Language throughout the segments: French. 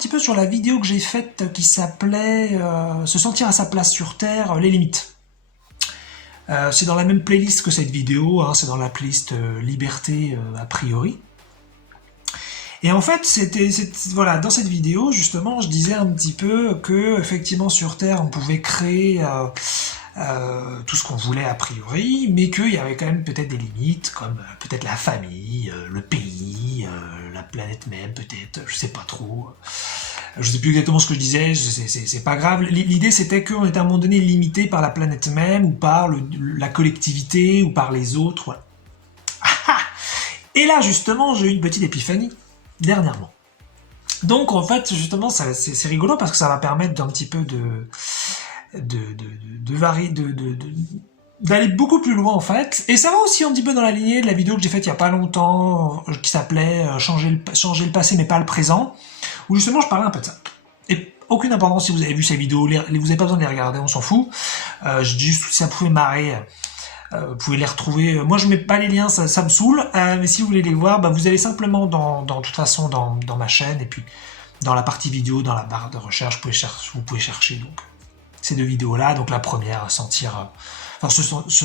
petit peu sur la vidéo que j'ai faite qui s'appelait Se sentir à sa place sur Terre, les limites. C'est dans la même playlist que cette vidéo, hein, c'est dans la playlist Liberté a priori. Et en fait, voilà, dans cette vidéo, justement, je disais un petit peu que, effectivement, sur Terre, on pouvait créer tout ce qu'on voulait a priori, mais qu'il y avait quand même peut-être des limites, comme peut-être la famille, le pays, la planète même, peut-être, je sais pas trop. Je sais plus exactement ce que je disais, c'est pas grave. L'idée c'était qu'on était à un moment donné limité par la planète même, ou par la collectivité, ou par les autres, voilà. Et là, justement, j'ai eu une petite épiphanie, dernièrement. Donc, en fait, justement, c'est rigolo, parce que ça va permettre d'un petit peu d'aller beaucoup plus loin en fait, et ça va aussi un petit peu dans la lignée de la vidéo que j'ai faite il y a pas longtemps, qui s'appelait changer le passé mais pas le présent, où justement je parlais un peu de ça. Et aucune importance si vous avez vu ces vidéos, vous n'avez pas besoin de les regarder, on s'en fout. Je dis juste si ça pouvait marrer, vous pouvez les retrouver. Moi je mets pas les liens, ça me saoule, mais si vous voulez les voir, vous allez simplement de toute façon dans ma chaîne, et puis dans la partie vidéo, dans la barre de recherche, vous pouvez chercher donc ces deux vidéos-là. Donc la première, se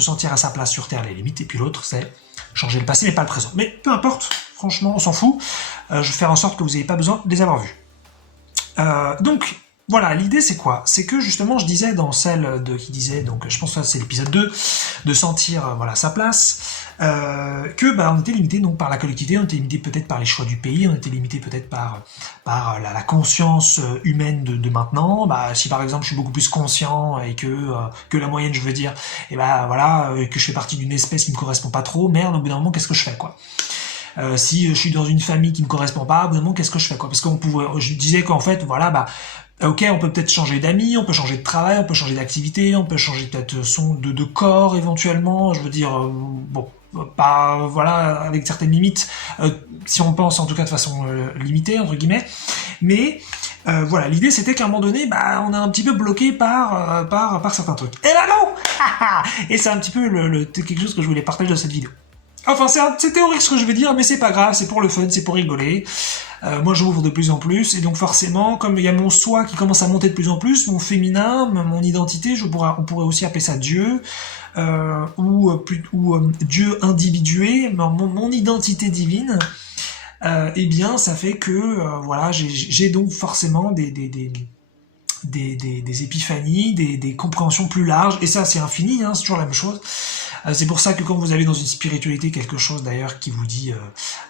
sentir à sa place sur Terre, les limites, et puis l'autre, c'est changer le passé, mais pas le présent. Mais peu importe, franchement, on s'en fout. Je vais faire en sorte que vous n'ayez pas besoin de les avoir vus. Donc, voilà, l'idée c'est quoi? C'est que justement, je disais dans celle qui disait, donc je pense que c'est l'épisode 2, de sentir voilà, sa place, que on était limité donc par la collectivité, on était limité peut-être par les choix du pays, on était limité peut-être par la conscience humaine de maintenant. Si par exemple je suis beaucoup plus conscient et que la moyenne, je veux dire, et voilà, que je fais partie d'une espèce qui me correspond pas trop, merde, au bout d'un moment, qu'est-ce que je fais, quoi? Si je suis dans une famille qui me correspond pas, au bout d'un moment, qu'est-ce que je fais, quoi? Parce je disais qu'en fait, voilà, ok, on peut peut-être changer d'amis, on peut changer de travail, on peut changer d'activité, on peut changer peut-être de corps éventuellement, je veux dire, bon, pas, voilà, avec certaines limites, si on pense en tout cas de façon limitée, entre guillemets, mais voilà, l'idée c'était qu'à un moment donné, on est un petit peu bloqué par certains trucs. Et là non. Et c'est un petit peu quelque chose que je voulais partager dans cette vidéo. Enfin, c'est théorique ce que je vais dire, mais c'est pas grave, c'est pour le fun, c'est pour rigoler. Moi, j'ouvre de plus en plus, et donc forcément, comme il y a mon soi qui commence à monter de plus en plus, mon féminin, mon identité, on pourrait aussi appeler ça Dieu, ou Dieu individué, mon identité divine. Eh bien, ça fait que voilà, j'ai donc forcément des épiphanies, des compréhensions plus larges, et ça c'est infini, hein, c'est toujours la même chose. C'est pour ça que quand vous avez dans une spiritualité quelque chose d'ailleurs qui vous dit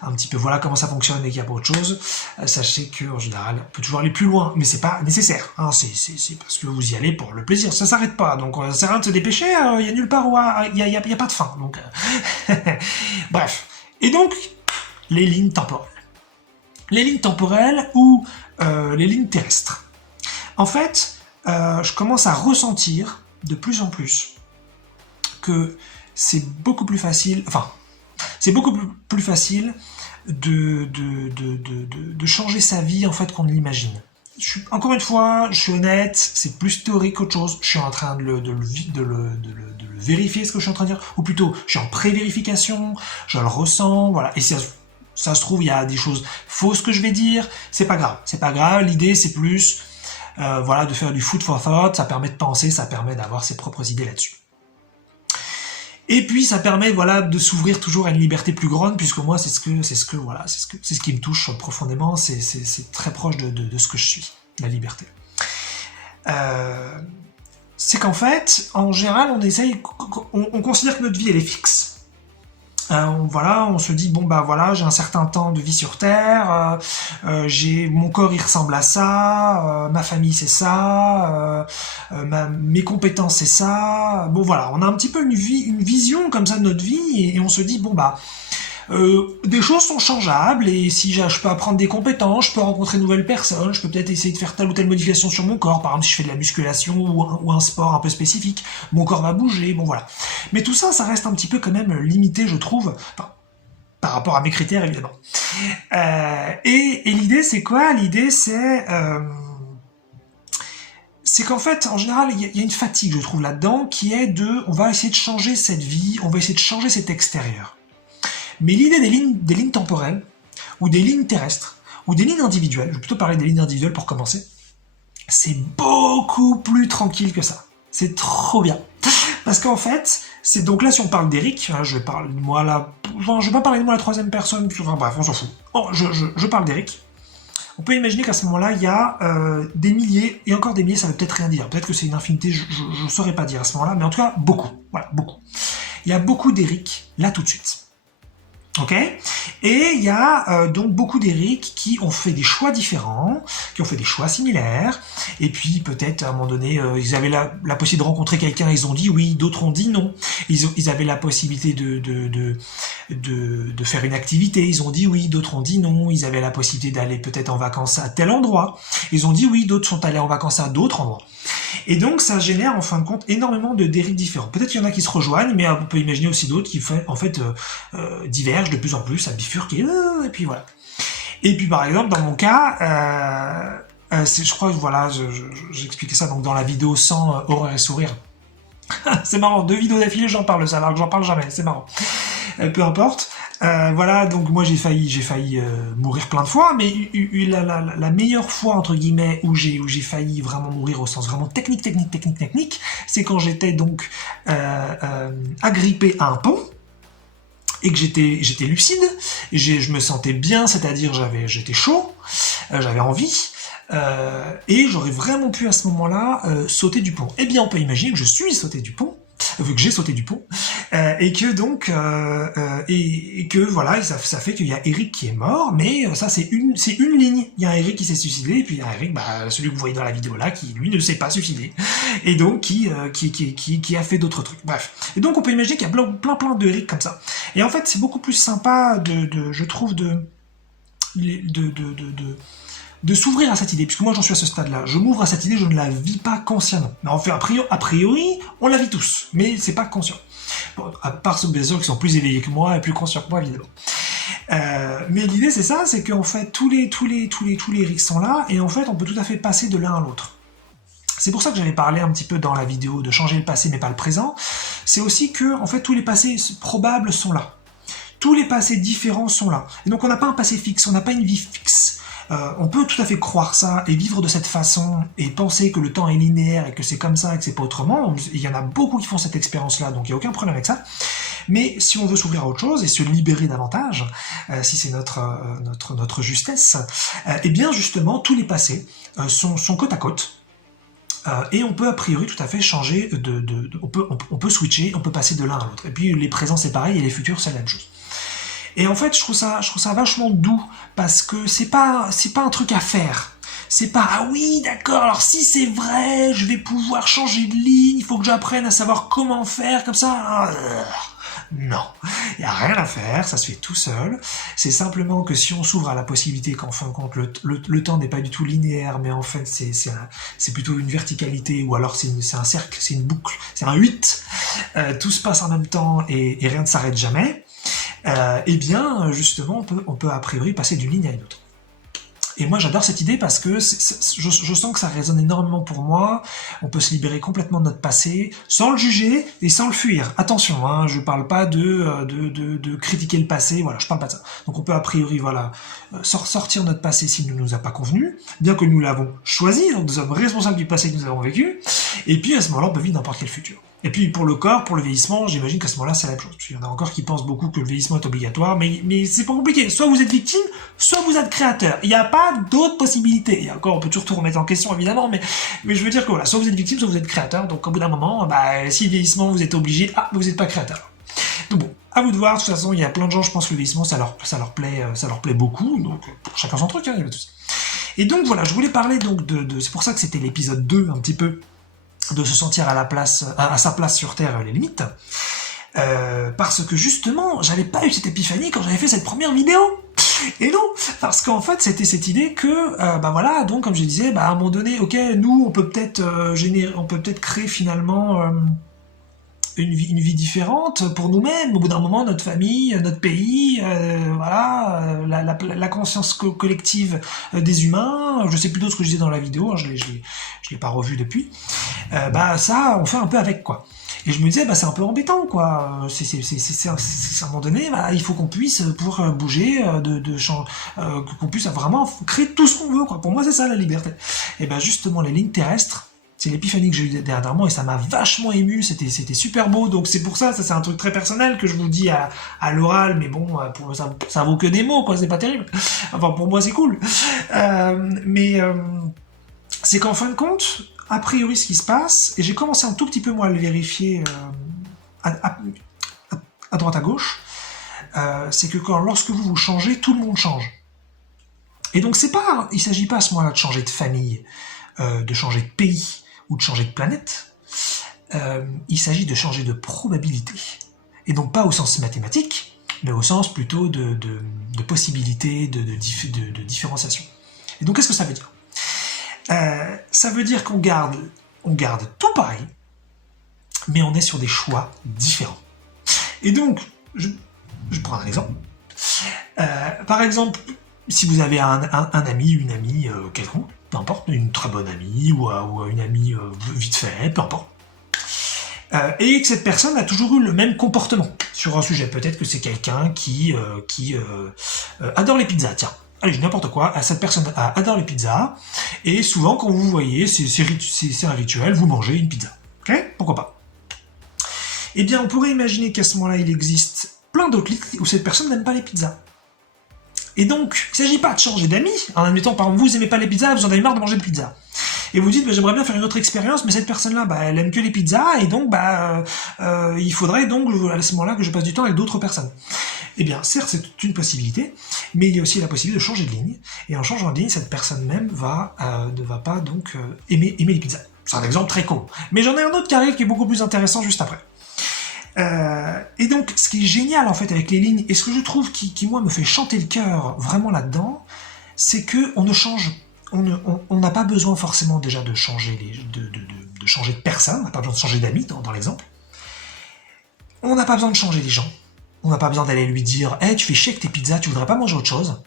un petit peu voilà comment ça fonctionne et qu'il n'y a pas autre chose, sachez que en général on peut toujours aller plus loin, mais c'est pas nécessaire, hein, c'est parce que vous y allez pour le plaisir, ça s'arrête pas, donc ça sert à rien de se dépêcher, il y a nulle part où il y a pas de fin, donc bref. Et donc les lignes temporelles ou les lignes terrestres. En fait, je commence à ressentir de plus en plus que c'est beaucoup plus facile, de changer sa vie en fait qu'on ne l'imagine. Encore une fois, je suis honnête, c'est plus théorique qu'autre chose. Je suis en train de le vérifier, ce que je suis en train de dire, ou plutôt, je suis en pré-vérification, je le ressens, voilà. Et ça se trouve, il y a des choses fausses que je vais dire. C'est pas grave. L'idée, c'est plus voilà, de faire du food for thought, ça permet de penser, ça permet d'avoir ses propres idées là-dessus. Et puis ça permet voilà de s'ouvrir toujours à une liberté plus grande, puisque moi c'est ce qui me touche profondément, c'est très proche de ce que je suis, la liberté. C'est qu'en fait, en général, on considère que notre vie elle est fixe. On se dit voilà, j'ai un certain temps de vie sur Terre, mon corps il ressemble à ça, ma famille c'est ça, mes compétences c'est ça. Bon voilà, on a un petit peu une vision comme ça de notre vie, et on se dit des choses sont changeables, et si je peux apprendre des compétences, je peux rencontrer de nouvelles personnes, je peux peut-être essayer de faire telle ou telle modification sur mon corps, par exemple si je fais de la musculation ou un sport un peu spécifique, mon corps va bouger, bon voilà. Mais tout ça, ça reste un petit peu quand même limité, je trouve, par rapport à mes critères évidemment. Et l'idée c'est quoi? L'idée c'est qu'en fait, en général, il y a une fatigue, je trouve, là-dedans, qui est on va essayer de changer cette vie, on va essayer de changer cet extérieur. Mais l'idée des lignes temporelles, ou des lignes terrestres, ou des lignes individuelles, je vais plutôt parler des lignes individuelles pour commencer, c'est beaucoup plus tranquille que ça. C'est trop bien. Parce qu'en fait, c'est donc là, si on parle d'Eric, je vais parler de moi là, je vais pas parler de moi à la troisième personne, enfin bref, on s'en fout. Oh, je parle d'Eric. On peut imaginer qu'à ce moment-là, il y a des milliers, et encore des milliers, ça veut peut-être rien dire. Peut-être que c'est une infinité, je ne saurais pas dire à ce moment-là, mais en tout cas, beaucoup. Voilà, beaucoup. Il y a beaucoup d'Eric, là tout de suite. Ok. Et il y a donc beaucoup d'Eric qui ont fait des choix différents, qui ont fait des choix similaires, et puis peut-être à un moment donné, ils avaient la possibilité de rencontrer quelqu'un, ils ont dit oui, d'autres ont dit non. Ils avaient la possibilité de faire une activité, ils ont dit oui, d'autres ont dit non. Ils avaient la possibilité d'aller peut-être en vacances à tel endroit, ils ont dit oui, d'autres sont allés en vacances à d'autres endroits. Et donc ça génère en fin de compte énormément d'Eric différents. Peut-être qu'il y en a qui se rejoignent, mais on peut imaginer aussi d'autres qui divergent de plus en plus, ça bifurque et puis voilà. Et puis par exemple dans mon cas, je crois que voilà, j'expliquais ça donc dans la vidéo sans horreur et sourire. C'est marrant, 2 vidéos d'affilée j'en parle ça, alors que j'en parle jamais, c'est marrant. Peu importe. Voilà, donc moi j'ai failli mourir plein de fois, mais la meilleure fois entre guillemets où j'ai failli vraiment mourir au sens vraiment technique, c'est quand j'étais donc agrippé à un pont et que j'étais lucide, je me sentais bien, c'est-à-dire j'étais chaud, j'avais envie. Et j'aurais vraiment pu à ce moment-là sauter du pont. Eh bien, on peut imaginer que je suis sauté du pont, vu que j'ai sauté du pont, et que donc et que voilà, ça fait qu'il y a Eric qui est mort, mais ça c'est une ligne. Il y a un Eric qui s'est suicidé, et puis il y a un Eric, celui que vous voyez dans la vidéo là, qui lui ne s'est pas suicidé, et donc qui a fait d'autres trucs. Bref. Et donc on peut imaginer qu'il y a plein de Eric comme ça. Et en fait, c'est beaucoup plus sympa je trouve de s'ouvrir à cette idée, puisque moi j'en suis à ce stade-là. Je m'ouvre à cette idée, je ne la vis pas consciemment. Mais en fait, a priori, on la vit tous, mais c'est pas conscient. Bon, à part ceux bien sûr qui sont plus éveillés que moi et plus conscients que moi, évidemment. Mais l'idée c'est ça, c'est qu'en fait tous les Eric sont là, et en fait on peut tout à fait passer de l'un à l'autre. C'est pour ça que j'avais parlé un petit peu dans la vidéo de changer le passé mais pas le présent. C'est aussi que en fait tous les passés probables sont là. Tous les passés différents sont là. Et donc on n'a pas un passé fixe, on n'a pas une vie fixe. On peut tout à fait croire ça et vivre de cette façon et penser que le temps est linéaire et que c'est comme ça et que c'est pas autrement. Il y en a beaucoup qui font cette expérience-là, donc il n'y a aucun problème avec ça. Mais si on veut s'ouvrir à autre chose et se libérer davantage, si c'est notre justesse, eh bien justement tous les passés sont côte à côte. Et on peut a priori tout à fait changer on peut switcher, on peut passer de l'un à l'autre. Et puis les présents c'est pareil et les futurs c'est la même chose. Et en fait, je trouve ça vachement doux, parce que c'est pas un truc à faire. C'est pas, ah oui, d'accord, alors si c'est vrai, je vais pouvoir changer de ligne, il faut que j'apprenne à savoir comment faire, comme ça. Non, il n'y a rien à faire, ça se fait tout seul. C'est simplement que si on s'ouvre à la possibilité qu'en fin de compte, le temps n'est pas du tout linéaire, mais en fait, c'est plutôt une verticalité, ou alors c'est un cercle, c'est une boucle, c'est un 8, tout se passe en même temps et rien ne s'arrête jamais. Eh bien, justement, on peut a priori passer d'une ligne à une autre. Et moi, j'adore cette idée parce que je sens que ça résonne énormément pour moi. On peut se libérer complètement de notre passé, sans le juger et sans le fuir. Attention, hein, je parle pas de critiquer le passé, voilà, je parle pas de ça. Donc on peut a priori, voilà, sortir notre passé s'il ne nous a pas convenu, bien que nous l'avons choisi, donc nous sommes responsables du passé que nous avons vécu, et puis à ce moment-là, on peut vivre n'importe quel futur. Et puis pour le corps, pour le vieillissement, j'imagine qu'à ce moment-là, c'est la même chose. Il y en a encore qui pensent beaucoup que le vieillissement est obligatoire, mais c'est pas compliqué. Soit vous êtes victime, soit vous êtes créateur. Il n'y a pas d'autres possibilités. Et encore, on peut toujours tout remettre en question, évidemment, mais je veux dire que voilà, soit vous êtes victime, soit vous êtes créateur. Donc au bout d'un moment, si le vieillissement, vous êtes obligé, vous n'êtes pas créateur. Donc bon, à vous de voir. De toute façon, il y a plein de gens, je pense que le vieillissement, ça leur plaît beaucoup. Donc pour chacun son truc, hein, il y a pas de souci. Et donc voilà, je voulais parler donc c'est pour ça que c'était l'épisode 2, un petit peu, de se sentir à sa place sur Terre, les limites. Parce que justement, j'avais pas eu cette épiphanie quand j'avais fait cette première vidéo. Et non, parce qu'en fait, c'était cette idée que, voilà, donc comme je disais, à un moment donné, ok, nous, on peut peut-être créer finalement une vie différente pour nous-mêmes. Au bout d'un moment, notre famille, notre pays, voilà, la conscience collective des humains. Je sais plus d'autre ce que je disais dans la vidéo, hein, je l'ai pas revu depuis. Ça, on fait un peu avec, quoi. Et je me disais, bah, c'est un peu embêtant, quoi. À un moment donné, bah, il faut qu'on puisse pouvoir bouger, qu'on puisse vraiment créer tout ce qu'on veut, quoi. Pour moi, c'est ça la liberté. Et ben justement, les lignes terrestres, c'est l'épiphanie que j'ai eue dernièrement et ça m'a vachement ému, c'était super beau, donc c'est pour ça c'est un truc très personnel que je vous dis à l'oral, mais bon, ça vaut que des mots, quoi, c'est pas terrible. Enfin, pour moi, c'est cool. C'est qu'en fin de compte, a priori, ce qui se passe, et j'ai commencé un tout petit peu, moi, à le vérifier à droite à gauche, c'est que lorsque vous changez, tout le monde change. Et donc, il s'agit pas à ce moment-là de changer de famille, de changer de pays ou de changer de planète. Il s'agit de changer de probabilité. Et donc, pas au sens mathématique, mais au sens plutôt de possibilité, de différenciation. Et donc, qu'est-ce que ça veut dire ? Ça veut dire qu'on garde tout pareil, mais on est sur des choix différents. Et donc, je prends un exemple. Par exemple, si vous avez un ami, une amie quelconque, peu importe, une très bonne amie ou une amie vite fait, peu importe, et que cette personne a toujours eu le même comportement sur un sujet. Peut-être que c'est quelqu'un qui adore les pizzas, tiens. Allez, je dis n'importe quoi, cette personne adore les pizzas, et souvent quand vous voyez, c'est un rituel, vous mangez une pizza. Ok ? Pourquoi pas ? Eh bien, on pourrait imaginer qu'à ce moment-là, il existe plein d'autres lits où cette personne n'aime pas les pizzas. Et donc, il ne s'agit pas de changer d'amis, en admettant, par exemple, vous n'aimez pas les pizzas, vous en avez marre de manger de pizza. Et vous dites, bah, j'aimerais bien faire une autre expérience, mais cette personne-là, bah, elle aime que les pizzas, et donc, il faudrait donc, à ce moment-là, que je passe du temps avec d'autres personnes. Eh bien, certes, c'est une possibilité, mais il y a aussi la possibilité de changer de ligne, et en changeant de ligne, cette personne même ne va pas donc aimer les pizzas. C'est un exemple très con. Mais j'en ai un autre qui arrive qui est beaucoup plus intéressant juste après. Et donc, ce qui est génial en fait avec les lignes, et ce que je trouve qui moi me fait chanter le cœur vraiment là-dedans, c'est que on n'a pas besoin forcément déjà de changer de changer de personne, on n'a pas besoin de changer d'amis dans l'exemple. On n'a pas besoin de changer les gens. On n'a pas besoin d'aller lui dire, hey, tu fais chier avec tes pizzas, tu voudrais pas manger autre chose.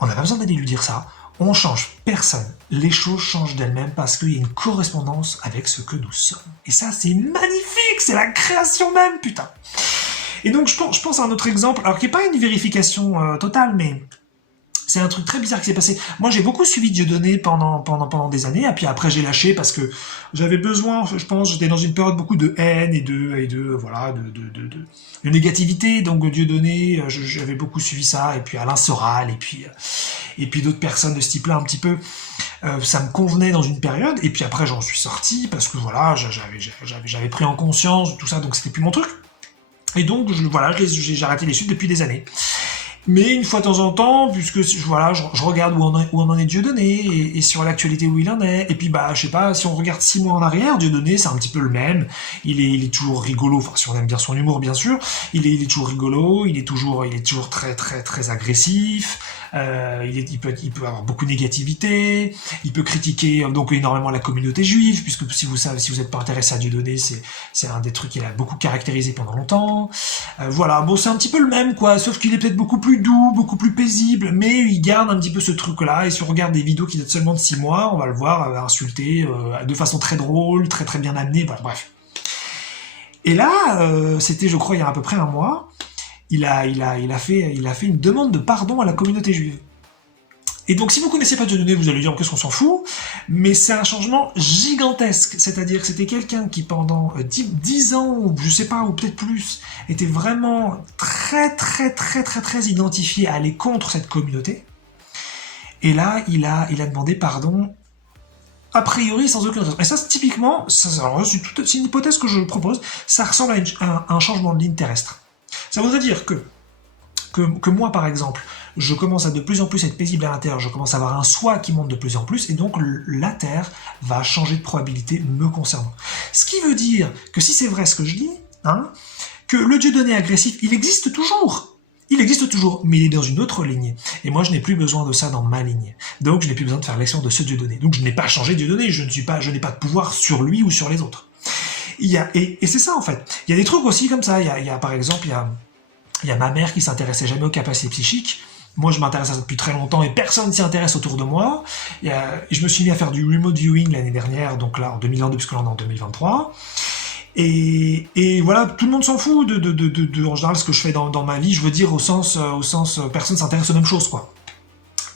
On n'a pas besoin d'aller lui dire ça. On change personne. Les choses changent d'elles-mêmes parce qu'il y a une correspondance avec ce que nous sommes. Et ça, c'est magnifique, c'est la création même, putain. Et donc, je pense à un autre exemple, alors qui n'est pas une vérification totale, mais c'est un truc très bizarre qui s'est passé. Moi, j'ai beaucoup suivi Dieudonné pendant des années, et puis après, j'ai lâché parce que j'avais besoin, je pense, j'étais dans une période beaucoup de haine et de négativité, donc Dieudonné, j'avais beaucoup suivi ça, et puis Alain Soral, et puis d'autres personnes de ce type-là un petit peu, ça me convenait dans une période, et puis après, j'en suis sorti, parce que voilà, j'avais pris en conscience de tout ça, donc c'était plus mon truc. Et donc, j'ai arrêté les suites depuis des années. Mais une fois de temps en temps, puisque je regarde où on en est Dieudonné, et sur l'actualité où il en est, et puis je sais pas, si on regarde 6 mois en arrière, Dieudonné, c'est un petit peu le même, il est toujours rigolo, enfin si on aime bien son humour bien sûr, il est toujours rigolo, il est toujours très très très agressif, il peut avoir beaucoup de négativité, il peut critiquer donc énormément la communauté juive, puisque si vous êtes pas intéressé à Dieudonné, c'est un des trucs qu'il a beaucoup caractérisé pendant longtemps. Voilà, bon c'est un petit peu le même quoi, sauf qu'il est peut-être beaucoup plus doux, beaucoup plus paisible, mais il garde un petit peu ce truc-là, et si on regarde des vidéos qui datent seulement de 6 mois, on va le voir insulter de façon très drôle, très très bien amenée, bref. Et là, c'était je crois il y a à peu près un mois, il a fait une demande de pardon à la communauté juive. Et donc si vous connaissez pas Dieudonné, vous allez dire qu'est-ce qu'on s'en fout, mais c'est un changement gigantesque, c'est-à-dire que c'était quelqu'un qui pendant 10 ans, ou je sais pas, ou peut-être plus, était vraiment très très très très très identifié à aller contre cette communauté, et là il a demandé pardon a priori sans aucune raison. Et ça, typiquement, c'est une hypothèse que je propose, ça ressemble à un changement de ligne terrestre. Ça voudrait dire que moi, par exemple, je commence à de plus en plus être paisible à l'intérieur, je commence à avoir un soi qui monte de plus en plus, et donc la Terre va changer de probabilité me concernant. Ce qui veut dire que si c'est vrai ce que je dis, que le Dieudonné agressif, il existe toujours. Il existe toujours, mais il est dans une autre ligne. Et moi, je n'ai plus besoin de ça dans ma ligne. Donc, je n'ai plus besoin de faire l'élection de ce Dieudonné. Donc, je n'ai pas changé Dieudonné, je n'ai pas de pouvoir sur lui ou sur les autres. Et c'est ça, en fait. Il y a des trucs aussi comme ça. Par exemple, il y a ma mère qui s'intéressait jamais aux capacités psychiques. Moi, je m'intéresse à ça depuis très longtemps et personne s'y intéresse autour de moi. Je me suis mis à faire du remote viewing l'année dernière, donc là, en 2022, puisque là, on est en 2023. Et voilà, tout le monde s'en fout en général, ce que je fais dans ma vie, je veux dire au sens personne s'intéresse aux mêmes choses, quoi.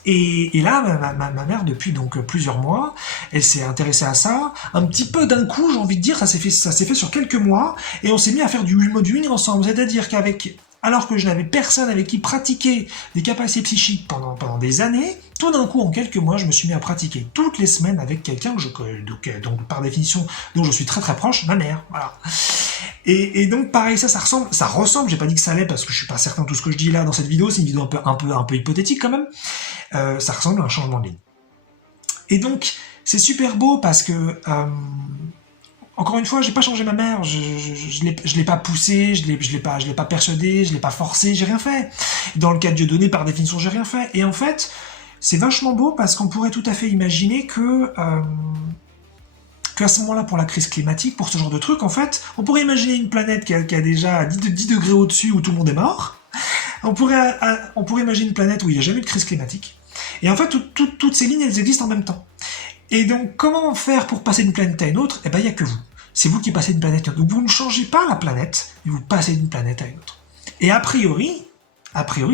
Et là, ma mère, depuis donc plusieurs mois, elle s'est intéressée à ça, un petit peu d'un coup, j'ai envie de dire, ça s'est fait sur quelques mois, et on s'est mis à faire du moduling ensemble, c'est-à-dire alors que je n'avais personne avec qui pratiquer des capacités psychiques pendant des années, tout d'un coup, en quelques mois, je me suis mis à pratiquer toutes les semaines avec quelqu'un que donc par définition, dont je suis très très proche, ma mère, voilà. Et donc pareil, ça ressemble, j'ai pas dit que ça allait parce que je suis pas certain de tout ce que je dis là dans cette vidéo, c'est une vidéo un peu hypothétique quand même, ça ressemble à un changement de ligne. Et donc, c'est super beau parce que, encore une fois, j'ai pas changé ma mère, je l'ai pas poussée, je l'ai pas persuadée, je l'ai pas forcée, j'ai rien fait. Dans le cas de Dieudonné, par définition, j'ai rien fait. Et en fait, c'est vachement beau parce qu'on pourrait tout à fait imaginer qu'à ce moment-là, pour la crise climatique, pour ce genre de truc, en fait, on pourrait imaginer une planète qui a déjà 10 degrés au-dessus où tout le monde est mort. On pourrait imaginer une planète où il n'y a jamais eu de crise climatique. Et en fait, toutes ces lignes, elles existent en même temps. Et donc, comment faire pour passer d'une planète à une autre? Eh ben, il n'y a que vous. C'est vous qui passez d'une planète à une autre. Donc, vous ne changez pas la planète, mais vous passez d'une planète à une autre. Et a priori,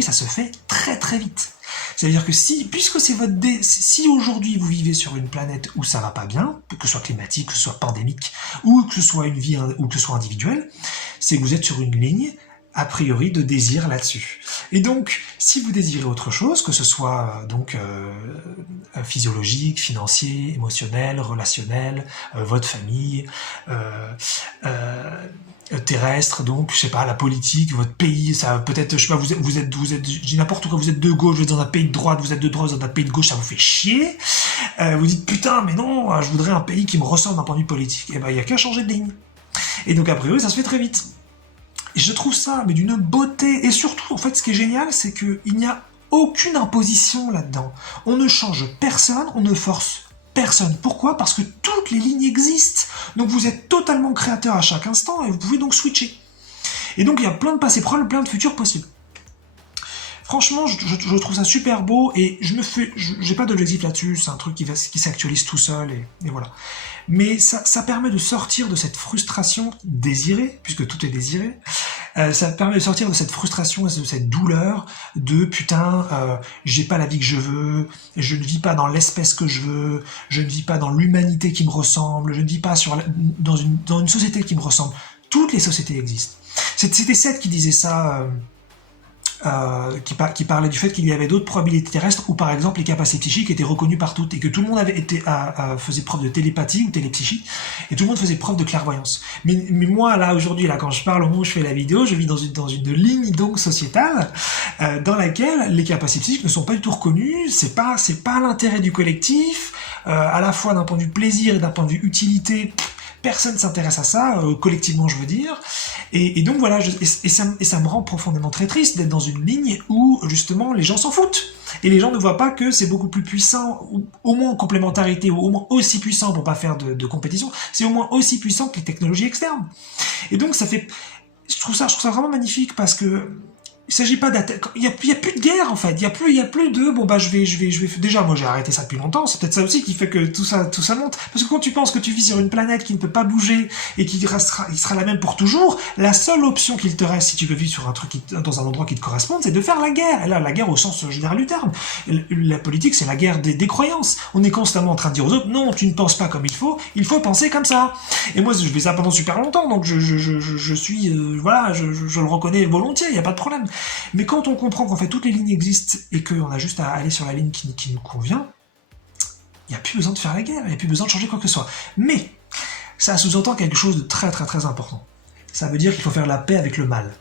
ça se fait très très vite. C'est-à-dire que puisque c'est si aujourd'hui vous vivez sur une planète où ça va pas bien, que ce soit climatique, que ce soit pandémique, ou que ce soit une vie, ou que ce soit individuel, c'est que vous êtes sur une ligne a priori de désir là-dessus. Et donc, si vous désirez autre chose, que ce soit physiologique, financier, émotionnel, relationnel, votre famille, terrestre, donc je sais pas, la politique, votre pays, ça peut-être, je sais pas, vous êtes, j'ai n'importe quoi, vous êtes de gauche, vous êtes dans un pays de droite, vous êtes de droite, vous êtes dans un pays de gauche, ça vous fait chier. Vous dites putain, mais non, je voudrais un pays qui me ressemble d'un point de vue politique. Et ben, il y a qu'à changer de ligne. Et donc a priori, ça se fait très vite. Et je trouve ça, mais d'une beauté. Et surtout, en fait, ce qui est génial, c'est qu'il n'y a aucune imposition là-dedans. On ne change personne, on ne force personne. Pourquoi? Parce que toutes les lignes existent. Donc vous êtes totalement créateur à chaque instant et vous pouvez donc switcher. Et donc il y a plein de passés probable, plein de futurs possibles. Franchement, je trouve ça super beau et j'ai pas d'objectif là-dessus, c'est un truc qui s'actualise tout seul et voilà. Mais ça permet de sortir de cette frustration désirée, puisque tout est désiré, ça permet de sortir de cette frustration et de cette douleur de putain, j'ai pas la vie que je veux, je ne vis pas dans l'espèce que je veux, je ne vis pas dans l'humanité qui me ressemble, je ne vis pas dans une société qui me ressemble. Toutes les sociétés existent. C'était Seth qui disait ça... qui parlait du fait qu'il y avait d'autres probabilités terrestres où par exemple les capacités psychiques étaient reconnues par toutes et que tout le monde faisait preuve de télépathie ou télépsychie et tout le monde faisait preuve de clairvoyance. Mais moi là aujourd'hui là quand je parle au moment où je fais la vidéo, je vis dans une ligne donc sociétale dans laquelle les capacités psychiques ne sont pas du tout reconnues. C'est pas l'intérêt du collectif, à la fois d'un point de vue plaisir et d'un point de vue utilité. Personne ne s'intéresse à ça, collectivement je veux dire, et donc voilà, ça me rend profondément très triste d'être dans une ligne où justement les gens s'en foutent, et les gens ne voient pas que c'est beaucoup plus puissant, ou au moins en complémentarité, ou au moins aussi puissant pour pas faire de compétition, c'est au moins aussi puissant que les technologies externes. Et donc je trouve ça vraiment magnifique parce que il s'agit pas d'attaque. Il y a plus de guerre en fait. Il y a plus de bon bah je vais. Déjà moi j'ai arrêté ça depuis longtemps. C'est peut-être ça aussi qui fait que tout ça monte. Parce que quand tu penses que tu vis sur une planète qui ne peut pas bouger et il sera la même pour toujours, la seule option qu'il te reste si tu veux vivre sur un truc dans un endroit qui te corresponde, c'est de faire la guerre. Et là la guerre au sens général du terme. La politique c'est la guerre des croyances. On est constamment en train de dire aux autres non tu ne penses pas comme il faut penser comme ça. Et moi je fais ça pendant super longtemps donc je suis voilà je le reconnais volontiers. Il y a pas de problème. Mais quand on comprend qu'en fait toutes les lignes existent et qu'on a juste à aller sur la ligne qui nous convient, il n'y a plus besoin de faire la guerre, il n'y a plus besoin de changer quoi que ce soit. Mais ça sous-entend quelque chose de très très très important. Ça veut dire qu'il faut faire la paix avec le mal.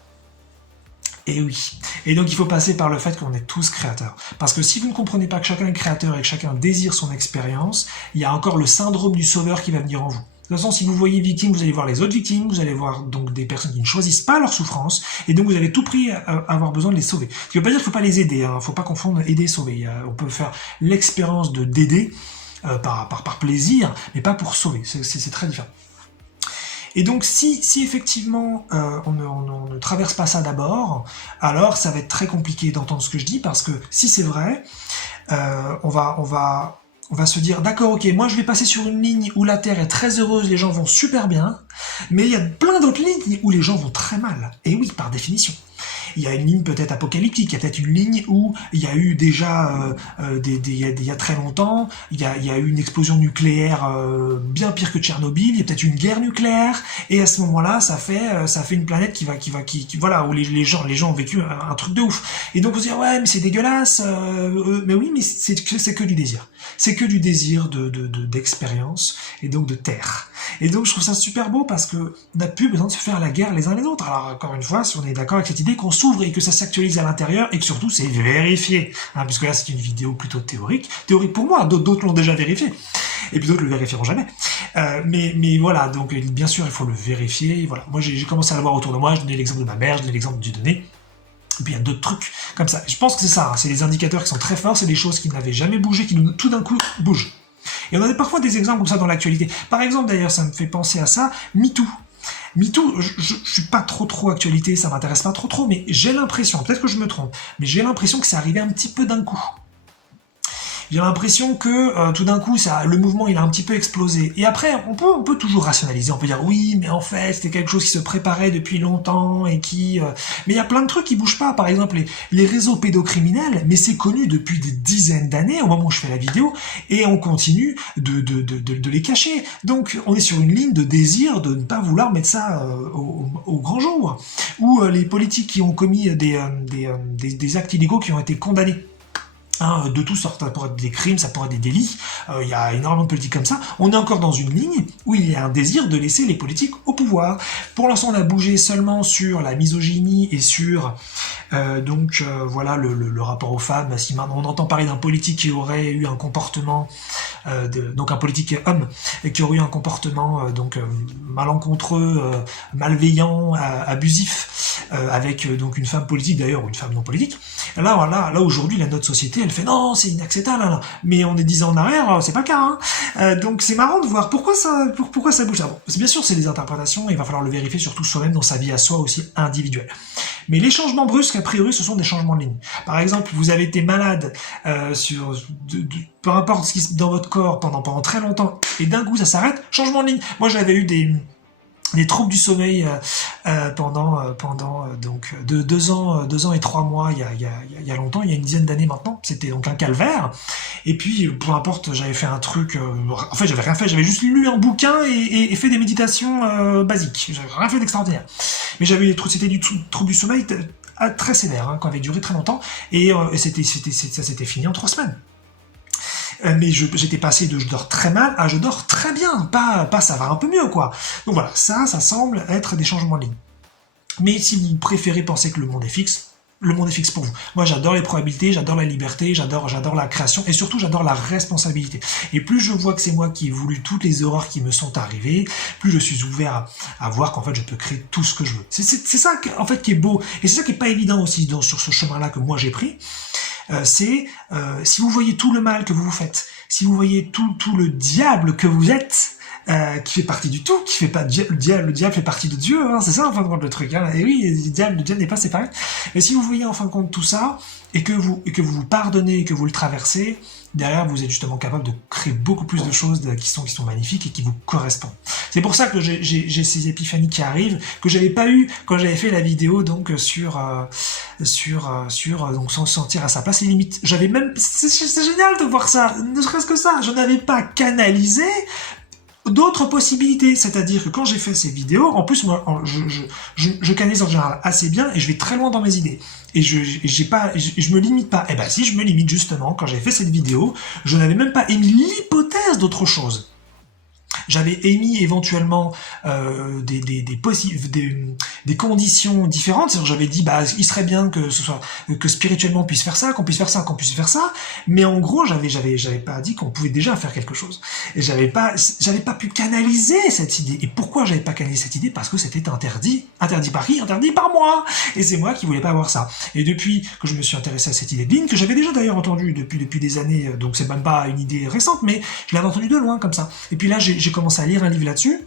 Et oui. Et donc il faut passer par le fait qu'on est tous créateurs. Parce que si vous ne comprenez pas que chacun est créateur et que chacun désire son expérience, il y a encore le syndrome du sauveur qui va venir en vous. De toute façon, si vous voyez victime, vous allez voir les autres victimes, vous allez voir donc des personnes qui ne choisissent pas leur souffrance, et donc vous allez tout prix avoir besoin de les sauver. Ce qui ne veut pas dire qu'il ne faut pas les aider, hein, faut pas confondre aider et sauver. On peut faire l'expérience d'aider par plaisir, mais pas pour sauver, c'est très différent. Et donc si effectivement on ne traverse pas ça d'abord, alors ça va être très compliqué d'entendre ce que je dis, parce que si c'est vrai, on va on va se dire, d'accord, ok, moi je vais passer sur une ligne où la Terre est très heureuse, les gens vont super bien, mais il y a plein d'autres lignes où les gens vont très mal. Et oui, par définition. Il y a une ligne peut-être apocalyptique, il y a peut-être une ligne où il y a eu déjà, il y a très longtemps, il y a eu une explosion nucléaire bien pire que Tchernobyl, il y a peut-être une guerre nucléaire, et à ce moment-là, ça fait une planète voilà, où les gens ont vécu un truc de ouf. Et donc on se dit, ouais, mais c'est dégueulasse, mais oui, mais c'est que du désir. C'est que du désir d'expérience, et donc de terre. Et donc je trouve ça super beau parce que on n'a plus besoin de se faire la guerre les uns les autres. Alors encore une fois, si on est d'accord avec cette idée qu'on s'ouvre et que ça s'actualise à l'intérieur et que surtout c'est vérifié, puisque là c'est une vidéo plutôt théorique pour moi, d'autres l'ont déjà vérifié, et puis d'autres le vérifieront jamais. Mais voilà, donc bien sûr il faut le vérifier. Voilà, moi j'ai commencé à le voir autour de moi. Je donnais l'exemple de ma mère, je donnais l'exemple du donné. Et puis il y a d'autres trucs comme ça. Je pense que c'est ça, c'est les indicateurs qui sont très forts, c'est des choses qui n'avaient jamais bougé, qui tout d'un coup bougent. Et on a parfois des exemples comme ça dans l'actualité. Par exemple, d'ailleurs, ça me fait penser à ça, MeToo. MeToo, je suis pas trop actualité, ça m'intéresse pas trop, mais j'ai l'impression, peut-être que je me trompe, mais j'ai l'impression que c'est arrivé un petit peu d'un coup. J'ai l'impression que tout d'un coup, le mouvement il a un petit peu explosé. Et après, on peut toujours rationaliser. On peut dire oui, mais en fait, c'était quelque chose qui se préparait depuis longtemps et qui. Mais il y a plein de trucs qui bougent pas. Par exemple, les réseaux pédocriminels, mais c'est connu depuis des dizaines d'années au moment où je fais la vidéo, et on continue de les cacher. Donc, on est sur une ligne de désir de ne pas vouloir mettre ça au grand jour. Ou les politiques qui ont commis des actes illégaux qui ont été condamnés. De toutes sortes, ça pourrait être des crimes, ça pourrait être des délits, il y a énormément de politiques comme ça. On est encore dans une ligne où il y a un désir de laisser les politiques au pouvoir. Pour l'instant, on a bougé seulement sur la misogynie et sur voilà le rapport aux femmes. Si maintenant on entend parler d'un politique qui aurait eu un comportement, donc un politique homme, qui aurait eu un comportement malencontreux, malveillant, abusif, avec donc une femme politique d'ailleurs, ou une femme non politique. Là aujourd'hui, notre société, elle fait non, c'est inacceptable, là. Mais on est 10 ans en arrière, c'est pas le cas. Donc c'est marrant de voir pourquoi ça bouge. Bon, bien sûr, c'est des interprétations, il va falloir le vérifier surtout soi-même dans sa vie à soi aussi individuelle. Mais les changements brusques, a priori, ce sont des changements de ligne. Par exemple, vous avez été malade peu importe ce qui se dans votre corps pendant très longtemps, et d'un coup ça s'arrête, changement de ligne. Moi j'avais eu des troubles du sommeil pendant donc 2 ans et 3 mois il y a longtemps, il y a une dizaine d'années maintenant. C'était donc un calvaire. Et puis peu importe, j'avais fait un truc, en fait j'avais rien fait, j'avais juste lu un bouquin et fait des méditations basiques. J'avais rien fait d'extraordinaire. Mais c'était du trouble du sommeil très sévère, qui avait duré très longtemps, et ça s'était fini en 3 semaines. Mais j'étais passé de je dors très mal à je dors très bien, pas ça va un peu mieux quoi. Donc voilà, ça semble être des changements de ligne. Mais si vous préférez penser que le monde est fixe pour vous. Moi j'adore les probabilités, j'adore la liberté, j'adore la création, et surtout j'adore la responsabilité. Et plus je vois que c'est moi qui ai voulu toutes les horreurs qui me sont arrivées, plus je suis ouvert à voir qu'en fait je peux créer tout ce que je veux. C'est ça en fait qui est beau, et c'est ça qui est pas évident aussi sur ce chemin-là que moi j'ai pris. Si vous voyez tout le mal que vous faites, si vous voyez tout le diable que vous êtes, qui fait partie du tout, qui fait pas le diable fait partie de Dieu, c'est ça en fin de compte le truc. Et oui, le diable n'est pas séparé. Mais si vous voyez en fin de compte tout ça et que vous pardonnez, que vous le traversez, derrière vous êtes justement capable de créer beaucoup plus de choses qui sont magnifiques et qui vous correspondent. C'est pour ça que j'ai ces épiphanies qui arrivent, que j'avais pas eu quand j'avais fait la vidéo donc sur donc sans se sentir à sa place et limite. J'avais même, c'est génial de voir ça, ne serait-ce que ça, je n'avais pas canalisé d'autres possibilités, c'est-à-dire que quand j'ai fait ces vidéos, en plus moi je canalise en général assez bien et je vais très loin dans mes idées et je me limite pas. Et ben si, je me limite justement. Quand j'ai fait cette vidéo, je n'avais même pas émis l'hypothèse d'autre chose. J'avais émis éventuellement des conditions différentes. C'est-à-dire, j'avais dit, il serait bien que spirituellement on puisse faire ça, qu'on puisse faire ça. Mais en gros, j'avais pas dit qu'on pouvait déjà faire quelque chose. Et j'avais pas pu canaliser cette idée. Et pourquoi j'avais pas canalisé cette idée? Parce que c'était interdit. Interdit par qui? Interdit par moi. Et c'est moi qui voulais pas avoir ça. Et depuis que je me suis intéressé à cette idée de ligne, que j'avais déjà d'ailleurs entendue depuis des années, donc c'est même pas une idée récente, mais je l'avais entendue de loin comme ça. Et puis là, j'ai commencé à lire un livre là-dessus,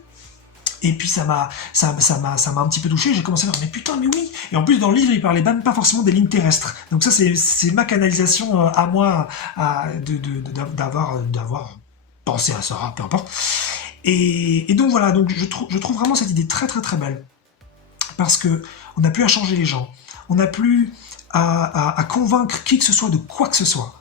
Et puis ça m'a un petit peu touché, j'ai commencé à faire mais putain mais oui. Et en plus dans le livre il parlait même pas forcément des lignes terrestres. Donc ça c'est ma canalisation à moi d'avoir pensé à ça, peu importe. Et donc voilà, donc je trouve vraiment cette idée très très très belle. Parce que on n'a plus à changer les gens, on n'a plus à convaincre qui que ce soit de quoi que ce soit.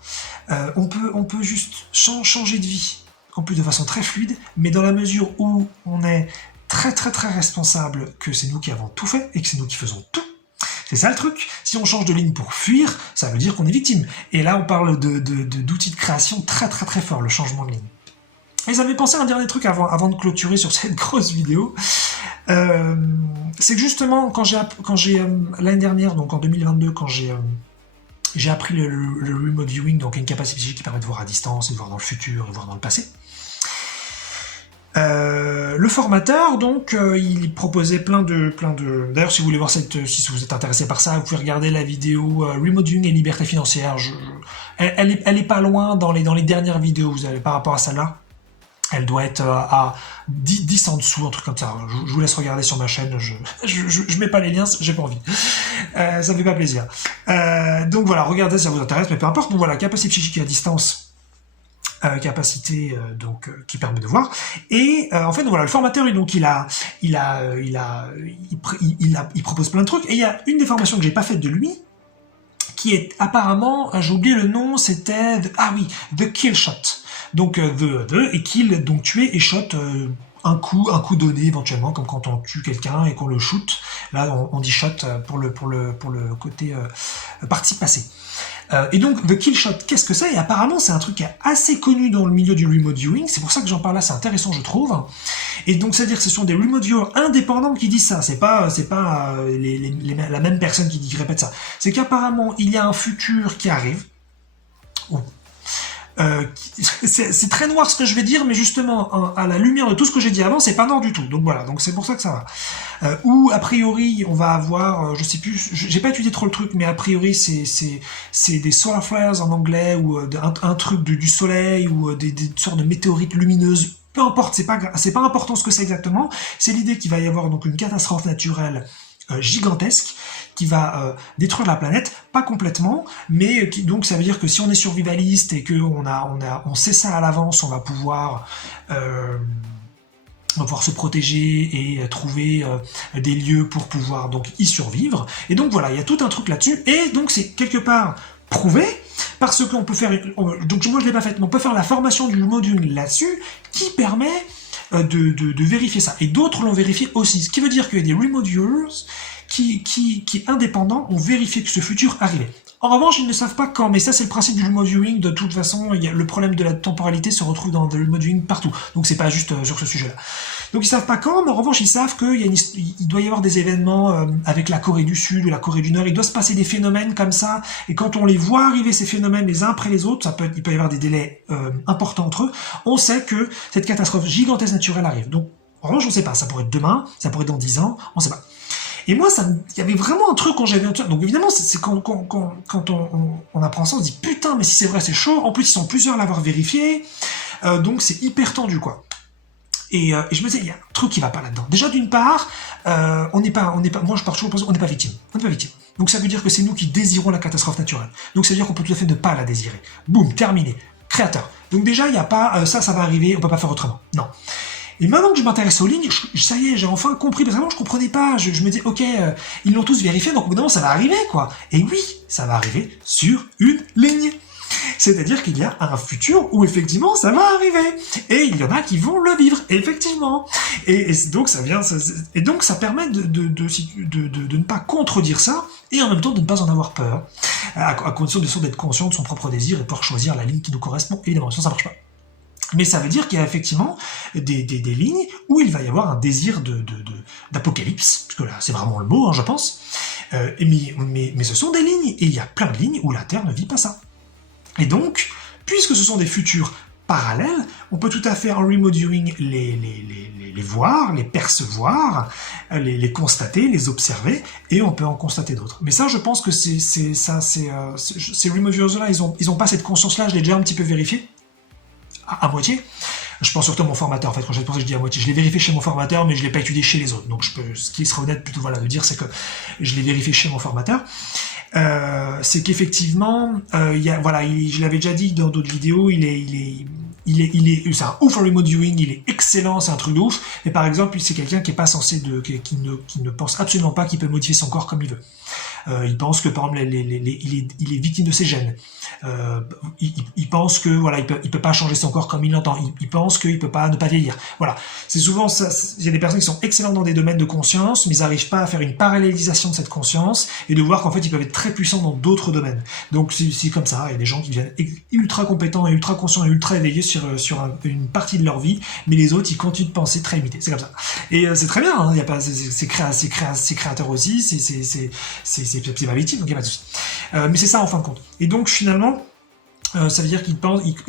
On peut juste changer de vie, en plus de façon très fluide, mais dans la mesure où on est très très très responsable que c'est nous qui avons tout fait et que c'est nous qui faisons tout. C'est ça le truc. Si on change de ligne pour fuir, ça veut dire qu'on est victime. Et là, on parle d'outils de création très très très fort, le changement de ligne. Et ça me fait penser à un dernier truc avant de clôturer sur cette grosse vidéo. C'est que justement, quand j'ai l'année dernière, donc en 2022, quand j'ai appris le remote viewing, donc une capacité psychique qui permet de voir à distance, et de voir dans le futur, et de voir dans le passé. Le formateur, donc, il proposait plein de... D'ailleurs, si vous voulez voir si vous êtes intéressé par ça, vous pouvez regarder la vidéo Remote Viewing et Liberté Financière. Elle est pas loin dans les dernières vidéos, vous avez par rapport à celle-là. Elle doit être à 10 en dessous, un truc comme ça. Je vous laisse regarder sur ma chaîne, je mets pas les liens, j'ai pas envie. Ça me fait pas plaisir. Donc voilà, regardez si ça vous intéresse, mais peu importe. Donc voilà, capacité psychique à distance. Capacité qui permet de voir, et en fait donc, voilà, le formateur il propose plein de trucs, et il y a une des formations que j'ai pas faite de lui qui est apparemment, j'ai oublié le nom, c'était The Kill Shot, donc et kill, donc tuer, et shot, un coup donné éventuellement, comme quand on tue quelqu'un et qu'on le shoot. Là on dit shot pour le côté participe passé. Et donc, The Kill Shot, qu'est-ce que c'est? Et apparemment, c'est un truc qui est assez connu dans le milieu du remote viewing. C'est pour ça que j'en parle là, c'est intéressant, je trouve. Et donc, c'est-à-dire que ce sont des remote viewers indépendants qui disent ça. C'est pas la même personne qui répète ça. C'est qu'apparemment, il y a un futur qui arrive. C'est très noir ce que je vais dire, mais justement, à la lumière de tout ce que j'ai dit avant, c'est pas noir du tout. Donc voilà, donc c'est pour ça que ça va. Ou a priori, on va avoir, je sais plus, j'ai pas étudié trop le truc, mais a priori c'est des solar flares en anglais, ou un truc du soleil, ou des sortes de météorites lumineuses. Peu importe, c'est pas important ce que c'est exactement. C'est l'idée qu'il va y avoir donc une catastrophe naturelle gigantesque qui va détruire la planète, pas complètement, mais donc ça veut dire que si on est survivaliste et que on sait ça à l'avance, on va pouvoir se protéger et trouver des lieux pour pouvoir donc y survivre. Et donc voilà, il y a tout un truc là-dessus, et donc c'est quelque part prouvé, parce qu'on peut faire, donc moi je l'ai pas fait, mais on peut faire la formation du module là-dessus, qui permet de vérifier ça. Et d'autres l'ont vérifié aussi, ce qui veut dire qu'il y a des remote viewers qui indépendants ont vérifié que ce futur arrivait. En revanche, ils ne savent pas quand, mais ça c'est le principe du remote viewing. De toute façon, le problème de la temporalité se retrouve dans le remote viewing partout, donc c'est pas juste sur ce sujet-là. Donc ils savent pas quand, mais en revanche ils savent qu'il doit y avoir des événements avec la Corée du Sud ou la Corée du Nord. Il doit se passer des phénomènes comme ça, et quand on les voit arriver ces phénomènes les uns après les autres, il peut y avoir des délais importants entre eux. On sait que cette catastrophe gigantesque naturelle arrive. Donc en revanche on sait pas, ça pourrait être demain, ça pourrait être dans 10 ans, on sait pas. Et moi, il y avait vraiment un truc quand j'avais entendu. Donc évidemment, c'est quand on apprend ça, on se dit putain, mais si c'est vrai, c'est chaud. En plus, ils sont plusieurs à l'avoir vérifié, donc c'est hyper tendu, quoi. Et je me disais, il y a un truc qui va pas là-dedans. Déjà, d'une part, on n'est pas. Moi, je pars toujours pour ça, on n'est pas victime. On n'est pas victime. Donc ça veut dire que c'est nous qui désirons la catastrophe naturelle. Donc ça veut dire qu'on peut tout à fait ne pas la désirer. Boum, terminé. Créateur. Donc déjà, il n'y a pas ça va arriver, on peut pas faire autrement. Non. Et maintenant que je m'intéresse aux lignes, ça y est, j'ai enfin compris, parce que vraiment je comprenais pas, je me disais, ok, ils l'ont tous vérifié, donc évidemment ça va arriver, quoi. Et oui, ça va arriver sur une ligne. C'est-à-dire qu'il y a un futur où effectivement ça va arriver. Et il y en a qui vont le vivre, effectivement. Et donc ça permet de ne pas contredire ça, et en même temps de ne pas en avoir peur, à condition bien sûr d'être conscient de son propre désir et pouvoir choisir la ligne qui nous correspond, évidemment, sinon ça marche pas. Mais ça veut dire qu'il y a effectivement des lignes où il va y avoir un désir d'apocalypse, parce que là c'est vraiment le mot, hein, je pense. Mais ce sont des lignes, et il y a plein de lignes où la Terre ne vit pas ça. Et donc, puisque ce sont des futurs parallèles, on peut tout à fait en remote viewing les voir, les percevoir, les constater, les observer, et on peut en constater d'autres. Mais ça, je pense que ces remote viewers-là, ils ont pas cette conscience-là, je l'ai déjà un petit peu vérifié, à moitié. Je pense surtout à mon formateur, en fait, quand c'est pour ça que je dis à moitié. Je l'ai vérifié chez mon formateur, mais je l'ai pas étudié chez les autres. Donc, ce qui serait honnête plutôt, voilà, de dire, c'est que je l'ai vérifié chez mon formateur. C'est qu'effectivement, voilà, je l'avais déjà dit dans d'autres vidéos, c'est un ouf en remote viewing, il est excellent, c'est un truc de ouf. Mais par exemple, c'est quelqu'un qui est pas censé qui ne pense absolument pas qu'il peut modifier son corps comme il veut. Il pense que par exemple, il est victime de ses gènes. Il pense que voilà, il peut pas changer son corps comme il l'entend. Il pense qu'il peut pas ne pas vieillir. Voilà, c'est souvent ça. Il y a des personnes qui sont excellentes dans des domaines de conscience, mais ils n'arrivent pas à faire une parallélisation de cette conscience et de voir qu'en fait ils peuvent être très puissants dans d'autres domaines. Donc c'est comme ça. Il y a des gens qui deviennent ultra compétents et ultra conscients et ultra éveillés sur une partie de leur vie, mais les autres ils continuent de penser très limités. C'est comme ça. Et c'est très bien. Hein, il y a pas ces créateurs aussi. C'est pas victime, donc il n'y a pas de souci. Mais c'est ça en fin de compte. Et donc finalement, ça veut dire qu'il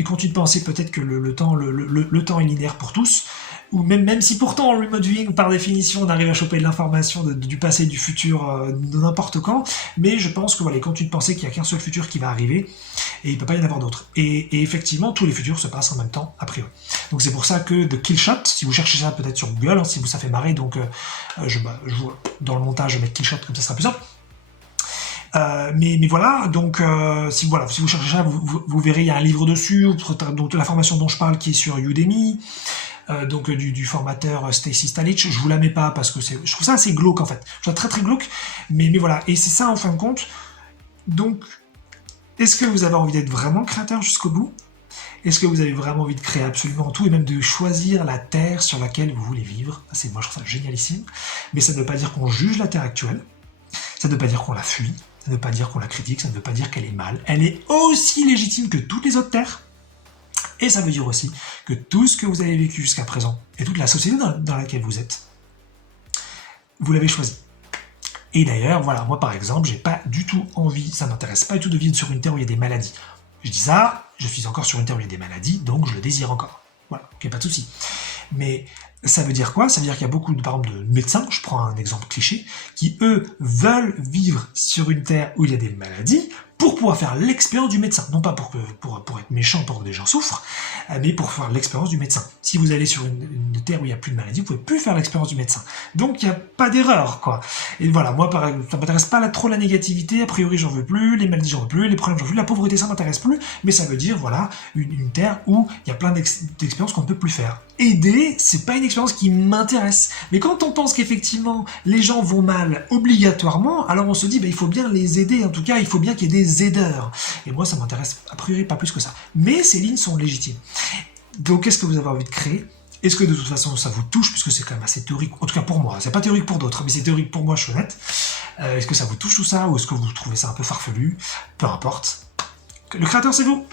continue de penser peut-être que le temps est linéaire pour tous, ou même si pourtant en remote viewing, par définition, on arrive à choper de l'information du passé et du futur de n'importe quand, mais je pense que voilà, il continue de penser qu'il n'y a qu'un seul futur qui va arriver, et il ne peut pas y en avoir d'autres. Et effectivement, tous les futurs se passent en même temps, a priori. Donc c'est pour ça que The Kill Shot, si vous cherchez ça peut-être sur Google, hein, si vous ça fait marrer, donc dans le montage, je vais mettre Kill Shot, comme ça sera plus simple. Mais voilà, donc si vous cherchez ça, vous verrez, il y a un livre dessus, donc la formation dont je parle qui est sur Udemy, donc du formateur Stacy Stalich. Je vous la mets pas parce que je trouve ça assez glauque en fait. Je trouve ça très très glauque, mais voilà. Et c'est ça en fin de compte. Donc, est-ce que vous avez envie d'être vraiment créateur jusqu'au bout? Est-ce que vous avez vraiment envie de créer absolument tout et même de choisir la terre sur laquelle vous voulez vivre? Moi je trouve ça génialissime, mais ça ne veut pas dire qu'on juge la terre actuelle, ça ne veut pas dire qu'on la fuit, ça ne veut pas dire qu'on la critique, ça ne veut pas dire qu'elle est mal. Elle est aussi légitime que toutes les autres terres. Et ça veut dire aussi que tout ce que vous avez vécu jusqu'à présent, et toute la société dans laquelle vous êtes, vous l'avez choisi. Et d'ailleurs, voilà, moi par exemple, j'ai pas du tout envie, ça m'intéresse pas du tout de vivre sur une terre où il y a des maladies. Je dis ça, je suis encore sur une terre où il y a des maladies, donc je le désire encore. Voilà, ok, pas de souci. Mais ça veut dire quoi? Ça veut dire qu'il y a beaucoup par exemple, de médecins, je prends un exemple cliché, qui eux veulent vivre sur une terre où il y a des maladies pour pouvoir faire l'expérience du médecin. Non pas pour être méchant, pour que des gens souffrent, mais pour faire l'expérience du médecin. Si vous allez sur une terre où il n'y a plus de maladie, vous pouvez plus faire l'expérience du médecin. Donc il n'y a pas d'erreur, quoi. Et voilà, moi, ça m'intéresse pas trop la négativité, a priori j'en veux plus, les maladies j'en veux plus, les problèmes j'en veux plus, la pauvreté ça m'intéresse plus, mais ça veut dire, voilà, une terre où il y a plein d'expériences qu'on ne peut plus faire. Aider, c'est pas une expérience qui m'intéresse. Mais quand on pense qu'effectivement les gens vont mal obligatoirement, alors on se dit, il faut bien les aider, en tout cas il faut bien qu'il y ait des aideurs. Et moi ça m'intéresse a priori pas plus que ça. Mais ces lignes sont légitimes. Donc qu'est-ce que vous avez envie de créer? Est-ce que de toute façon ça vous touche, puisque c'est quand même assez théorique, en tout cas pour moi, c'est pas théorique pour d'autres, mais c'est théorique pour moi, je suis honnête. Est-ce que ça vous touche tout ça, ou est-ce que vous trouvez ça un peu farfelu? Peu importe. Le créateur c'est vous.